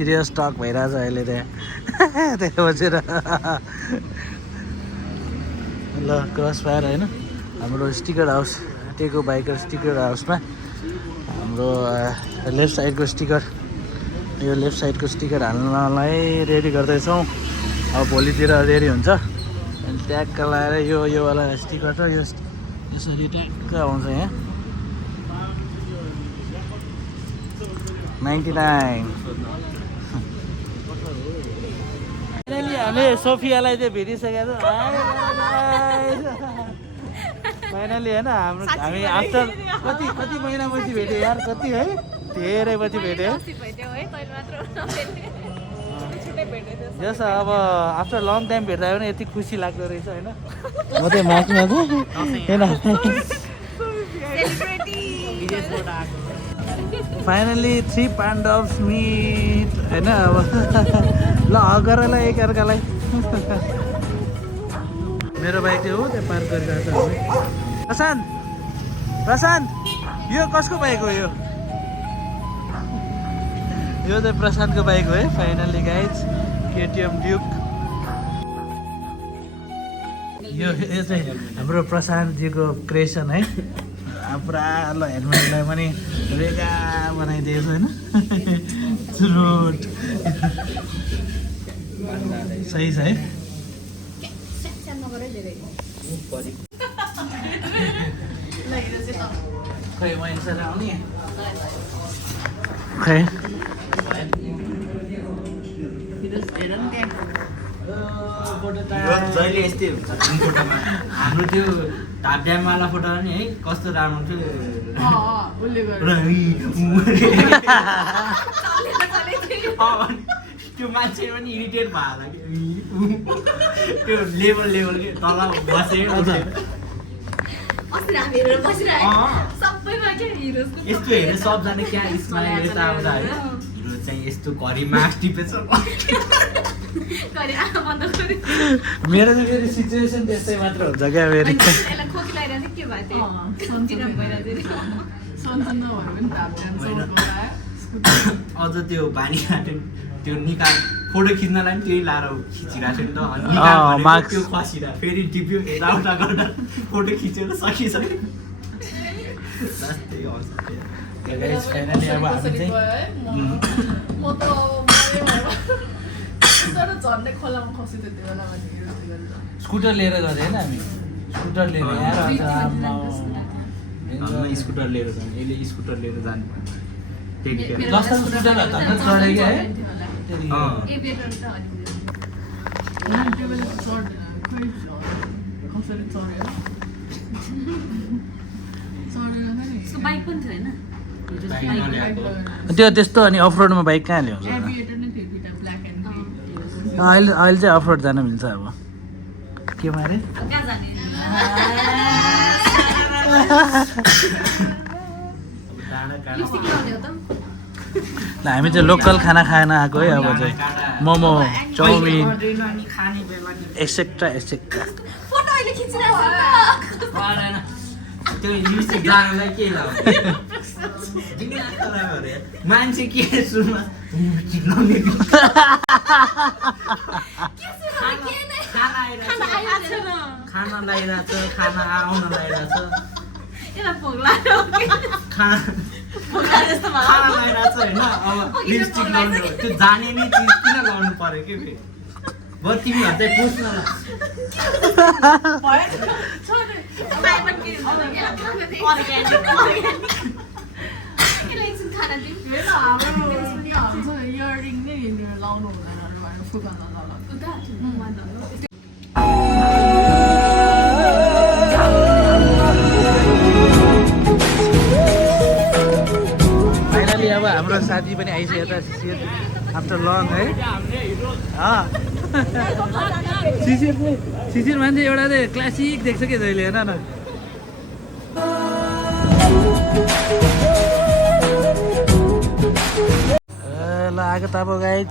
serious talk भइरहेछ अहिले त्यहाँ त्यहाँ बसेर ल क्रस फायर होइन हाम्रो स्टिकर हाउस टेको बाइकर स्टिकर हाउसमा हाम्रो लेफ्ट साइडको स्टिकर यो लेफ्ट साइडको स्टिकर हाल्नलाई रेडी गर्दैछौँ अब भोलितिर रेडी हुन्छ अनि ट्याग लगाएर योवाला स्टिकर र यो यसरी ट्याग आउँछ यहाँ 99 हामीले सोफियालाई चाहिँ भेटिसकेको छौँ फाइनली होइन हाम्रो हामी आफ्टर कति महिनापछि भेट्यो यार कति है धेरै पछि भेट्यो जस अब आफ्टर लङ टाइम भेट्दा पनि यति खुसी लाग्दो रहेछ होइन म चाहिँ माथमा फाइनली 3 पाण्डव्स मिट होइन अब ल अगरलाई एकअर्कालाई मेरो बाइक चाहिँ हो त्यहाँ पार्क गरिरहेको छ प्रशान्त यो कसको बाइक हो यो चाहिँ प्रशान्तको बाइक हो है फाइनली गाइज केटिएम ड्युक यो चाहिँ हाम्रो प्रशान्तजीको क्रिएसन है पुरा ल हेलमेटलाई पनि रेगा बनाइदिएछ होइन रोड सही छ है खै मैले आउने खै जहिले यस्तै हुन्छ फोटोमा हाम्रो त्यो ढाक ड्यामवाला फोटो नि है कस्तो राम्रो थियो त्यो मान्छे पनि इरिटेट भयो त्यो लेभल के तल बसेको यस्तो हेरेर सबजना क्या स्माइल यता आउँदा है हिरो चाहिँ यस्तो घरि मास्क टिपेछ मेरो चाहिँ फेरि सिचुएसन त्यस्तै मात्र हुन्छ क्या फेरि अझ त्यो बानी त्यो निकाल फोटो खिच्नलाई पनि त्यही लाएर खिचिरहेको थियो नि त त्यो खसिरहेको फेरि टिप्यो यताउता गर्दा फोटो खिचेर सकिसक्यो स्कुटर लिएर गएको होइन हामी स्कुटर लिएर स्कुटर लिएर जाने यसले स्कुटर लिएर जानु त्यो त्यस्तो अनि अफरोडमा बाइक कहाँ ल्याउँछ अहिले चाहिँ अफरोड जान मिल्छ अब के मारे हामी चाहिँ लोकल खाना खान आएको है अब चाहिँ मोमो चाउमिन एक्सेट्रा त्यो लिपस्टिक जानुलाई के मान्छे के सुनमा खाना लगाइरहेछ खाना आउन लगाइरहेछ खाना लगाइरहेछ होइन अब लिपस्टिक लगाउनु त्यो जाने नै चिज किन लगाउनु पर्यो कि फेरि बरु तिमीहरू चाहिँ पुछ्न फाइनली अब हाम्रो साथी पनि आइसक्यो त आफ्टर लङ है शिशिर मान्छे एउटा चाहिँ क्लासिक देख्छ क्या जहिले हेर न ल आएको त अब गाइज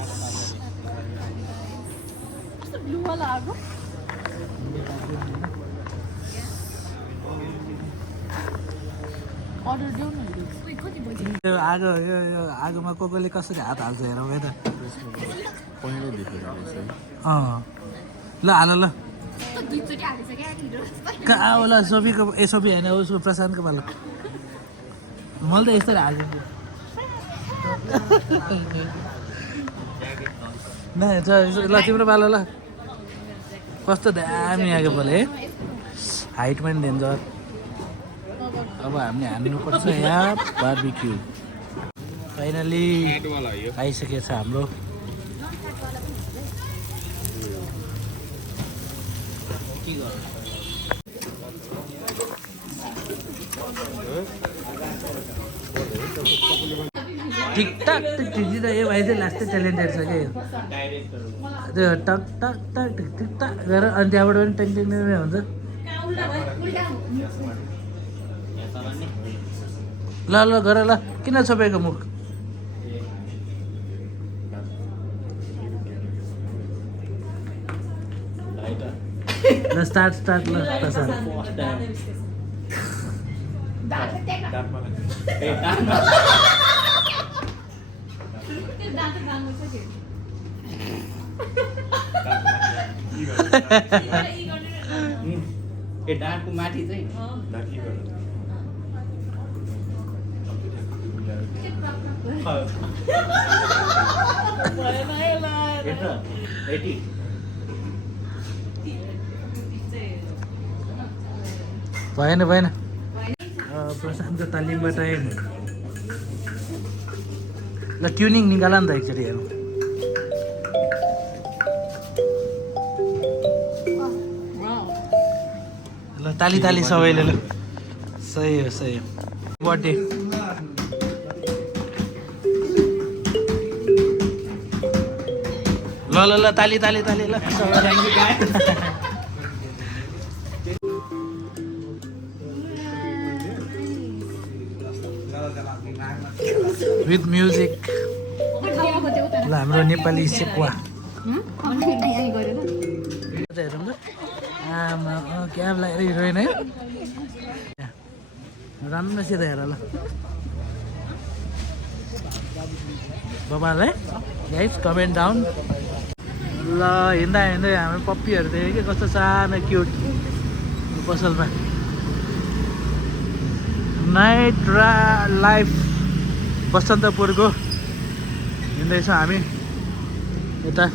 अर्डर देऊ न यो आगो यो आगोमा कसले कसरी हात हाल्छ हेरौँ है त ल हाल ल कहाँ होला सोफीको सोफी होइन उसको प्रशान्तको पालो मैले त यस्तरी हालिदिन्छु ल तिम्रो पालो ल कस्तो दामी आएको बोले है हाइट पनि डेन्जर अब हामीले हान्नुपर्छ यहाँ बार्बिक्यू फाइनली आइसकेको छ हाम्रो ठिकठाक ठिक यो भाइ चाहिँ लास्टै ट्यालेन्टेड छ क्या त्यो टक टक टक ठिक टक गरेर अनि त्यहाँबाट पनि टेङ टेङ हुन्छ ल ल गर ल किन छोपेको मुख ल स्टार्ट ल प्रसाद डाँडको माथि चाहिँ भएन प्रशान्तको तालिमबाट ल ट्युनिङ निकाल नि त एकचोटि हेरौँ ल ताली सबैले ल सही हो बर्थडे ल ताली ल विथ म्युजिक ल हाम्रो नेपाली सेकुवा हेरौँ त आमा क्याब लगाएर हिरोइन है राम्रोसित हेर ल बबाल है गाइस कमेन्ट डाउन ल हिँड्दा हाम्रो पप्पीहरू देख्यो कि कस्तो सानो क्युट पसलमा नाइट लाइफ बसन्तपुरको हिँड्दैछौँ हामी यता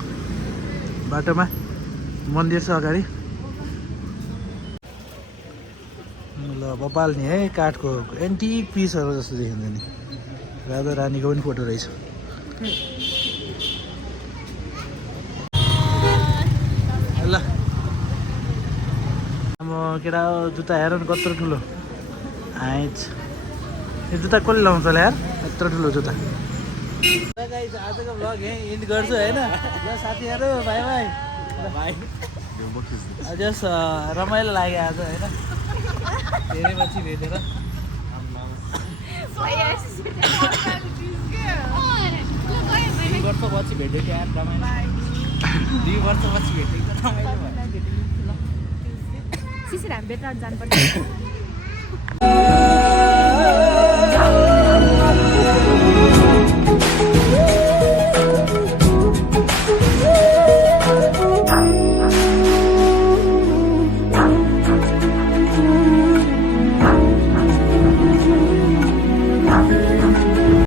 बाटोमा मन्दिर छ अगाडि ल बपाल नि है काठको एन्टिक पिसहरू जस्तो देखिन्छ नि राधा रानीको पनि फोटो रहेछ ल अब केटा जुत्ता हेर न कत्रो ठुलो आइज यो जुत्ता कसले लाउँछ होला यार यत्रो ठुलो जुत्ता आजको भ्लग यहीँ इन्ड गर्छु होइन ल साथीहरू भाइ जस रमाइलो लाग्यो आज होइन धेरै पछि भेटेर 2 वर्षपछि भेटेको यार रमाइलो 2 वर्षपछि भेटेको रमाइलो भयो